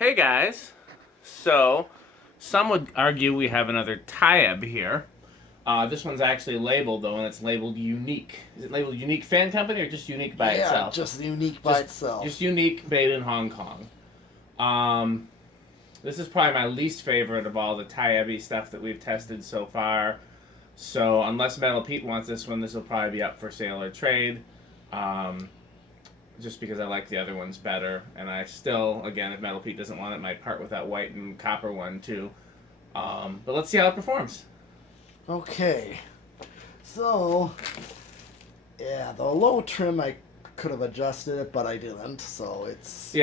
Hey guys, so some would argue we have another Tyeb here. This one's actually labeled though, and it's labeled unique. Is it labeled unique fan company or just unique by itself? Just unique by itself. Just unique, made in Hong Kong. This is probably my least favorite of all the Tyeb stuff that we've tested so far. So unless Metal Pete wants this one, this will probably be up for sale or trade. Just because I like the other ones better, and I still, again, if Metal Pete doesn't want it, might part with that white and copper one too. But let's see how it performs. Okay, so yeah, the low trim I could have adjusted it, but I didn't. So it's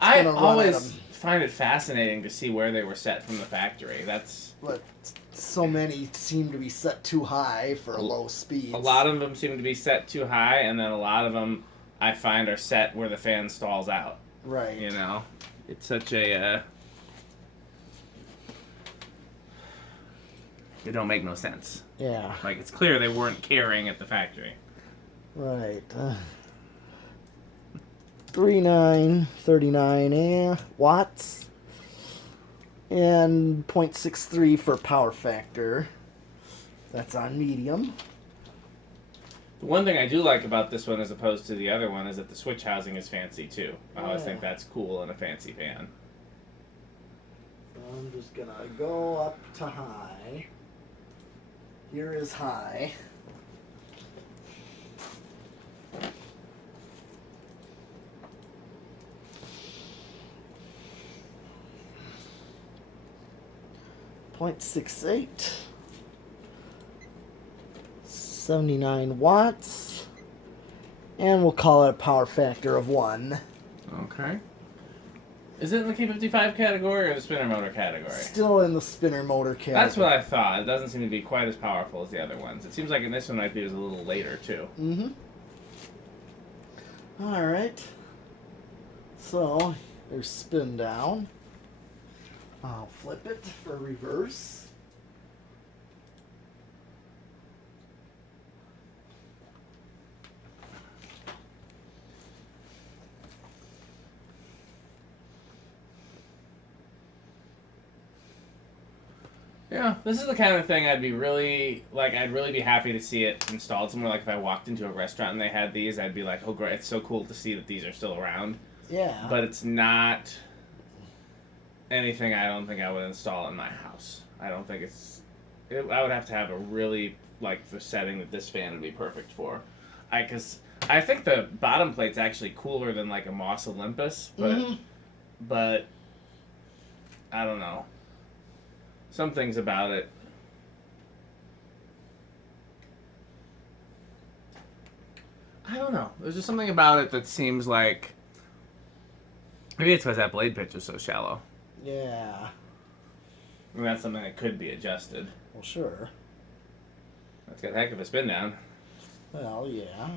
I always find it fascinating to see where they were set from the factory. But so many seem to be set too high for low speeds. A lot of them seem to be set too high, and then a lot of them I find are set where the fan stalls out. Right. You know, it's such a it don't make no sense. Yeah. Like, it's clear they weren't carrying at the factory. Right. 39 watts and 0.63 for power factor. That's on medium. The one thing I do like about this one as opposed to the other one is that the switch housing is fancy too. I always think that's cool in a fancy fan. I'm just gonna go up to high. Here is high. .68, 79 watts, and we'll call it a power factor of 1. Okay. Is it in the K55 category or the spinner motor category? Still in the spinner motor category. That's what I thought. It doesn't seem to be quite as powerful as the other ones. It seems like in this one might be a little later too. Mm-hmm. All right. So there's spin down. I'll flip it for reverse. Yeah, this is the kind of thing I'd really be happy to see it installed somewhere. Like if I walked into a restaurant and they had these, I'd be like, oh great, it's so cool to see that these are still around. Yeah. But it's not anything I don't think I would install in my house. I don't think I would have to have a really, like, the setting that this fan would be perfect for. Because I think the bottom plate's actually cooler than like a Moss Olympus, but I don't know. Some things about it. I don't know. There's just something about it that seems like maybe it's because that blade pitch is so shallow. Yeah. I mean, that's something that could be adjusted. Well, sure. That's got a heck of a spin down. Well, yeah.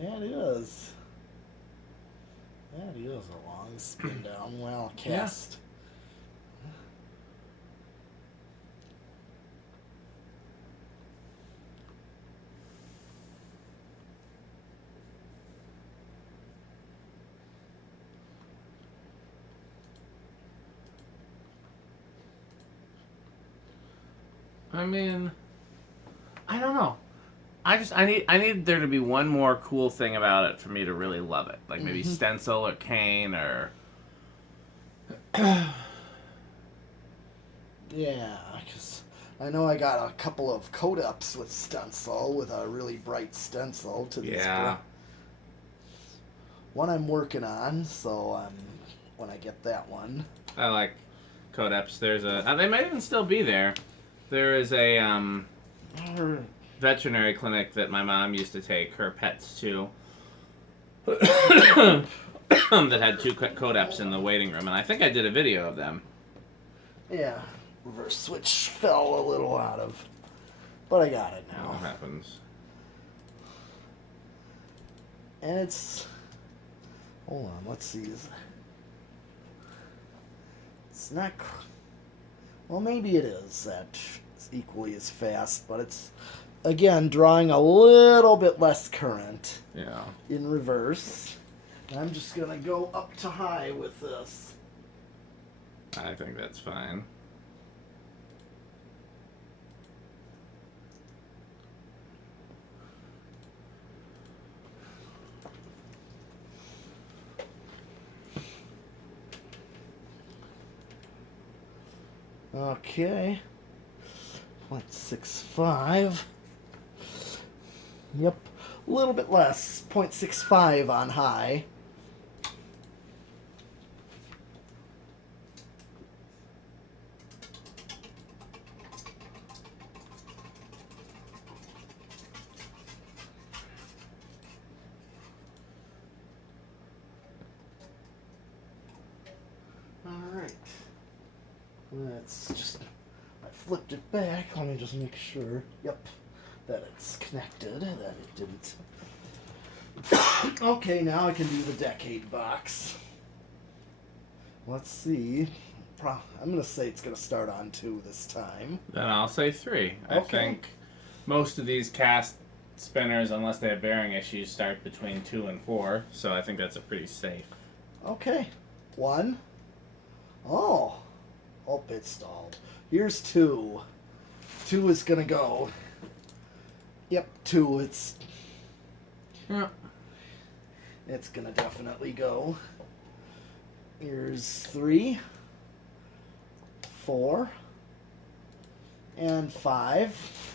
Yeah, it is. Yeah, it is a long spin down. Well, cast. I mean, I don't know. I need there to be one more cool thing about it for me to really love it. Like maybe stencil or cane or Yeah, because I know I got a couple of coat ups with stencil, with a really bright stencil to these. One I'm working on, so when I get that one. I like Codeps. There's a they might even still be there. There is a veterinary clinic that my mom used to take her pets to that had two codeps in the waiting room, and I think I did a video of them. Yeah, reverse switch fell a little out of, but I got it now. What happens? And it's, hold on, let's see. It's not, well, maybe it is that it's equally as fast, but it's, again, drawing a little bit less current. Yeah. In reverse. And I'm just going to go up to high with this. I think that's fine. Okay. 0.65. Yep. A little bit less. 0.65 on high. Alright. Let's just, I flipped it back. Let me just make sure. Yep. That it's connected. That it didn't. Okay, now I can do the decade box. Let's see. I'm going to say it's going to start on 2 this time. Then I'll say 3. I Okay. think most of these cast spinners, unless they have bearing issues, start between 2 and 4, so I think that's a pretty safe. Okay. 1. Oh. Oh, it stalled. Here's 2. 2 is going to go. Yep, 2. Yeah. It's going to definitely go. Here's 3. 4. And 5.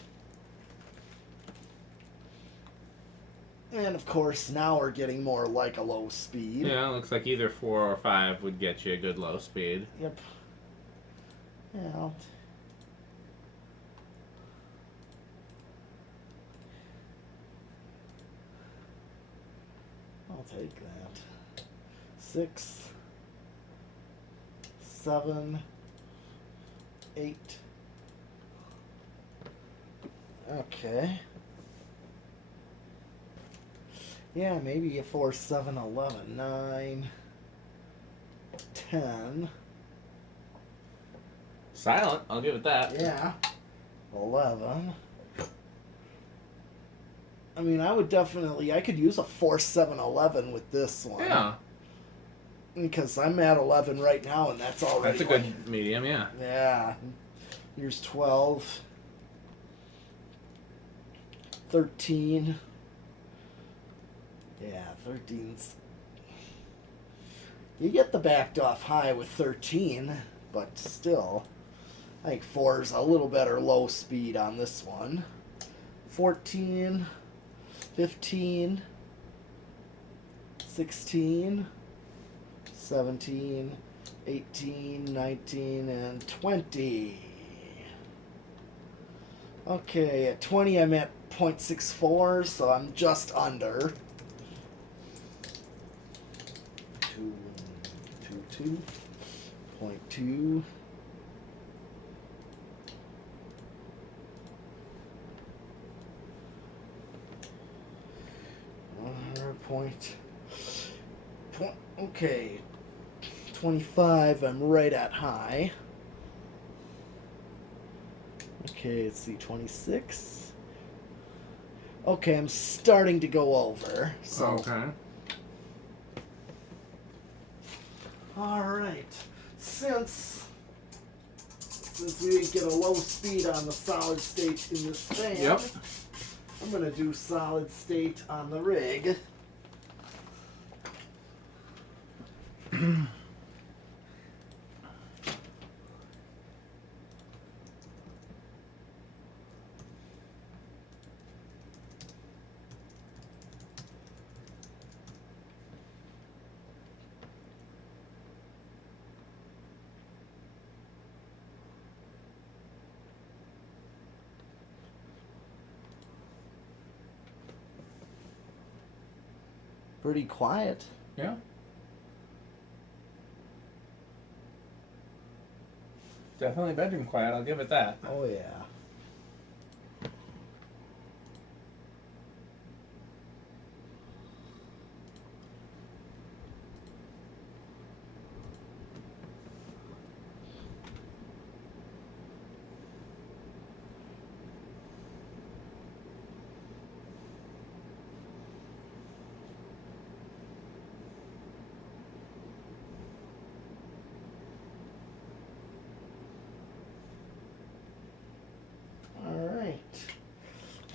And of course, now we're getting more like a low speed. Yeah, looks like either 4 or 5 would get you a good low speed. Yep. Yeah. I'll take that. 6, 7, 8. Okay. Yeah, maybe a 4, 7, 11, 9, 10. Silent, I'll give it that. Yeah. 11. I mean, I could use a 4, 7, 11 with this one. Yeah. Because I'm at 11 right now, and that's already... That's a good medium, yeah. Yeah. Here's 12. 13. Yeah, 13's... You get the backed off high with 13, but still... I think 4 is a little better low speed on this one. 14, 15, 16, 17, 18, 19, and 20. Okay, at 20 I'm at 0.64, so I'm just under. 0.2. 100 okay, 25, I'm right at high. Okay, let's see, 26. Okay, I'm starting to go over, so. Okay. Alright, since we didn't get a low speed on the solid state in this fan, Yep. I'm going to do solid state on the rig. pretty quiet. Yeah. Definitely bedroom quiet, I'll give it that. Oh yeah.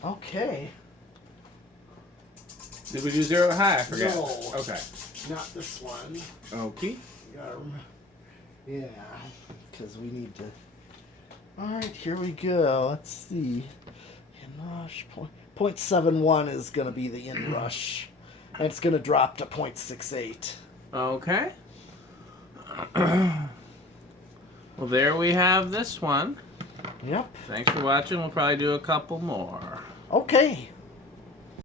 Okay. Did we do zero to high? I forget. No. Okay. Not this one. Okay. Yeah, because we need to. Alright, here we go. Let's see. Inrush. 0.71 is going to be the inrush. And it's going to drop to 0.68. Okay. Well, there we have this one. Yep. Thanks for watching. We'll probably do a couple more. Okay.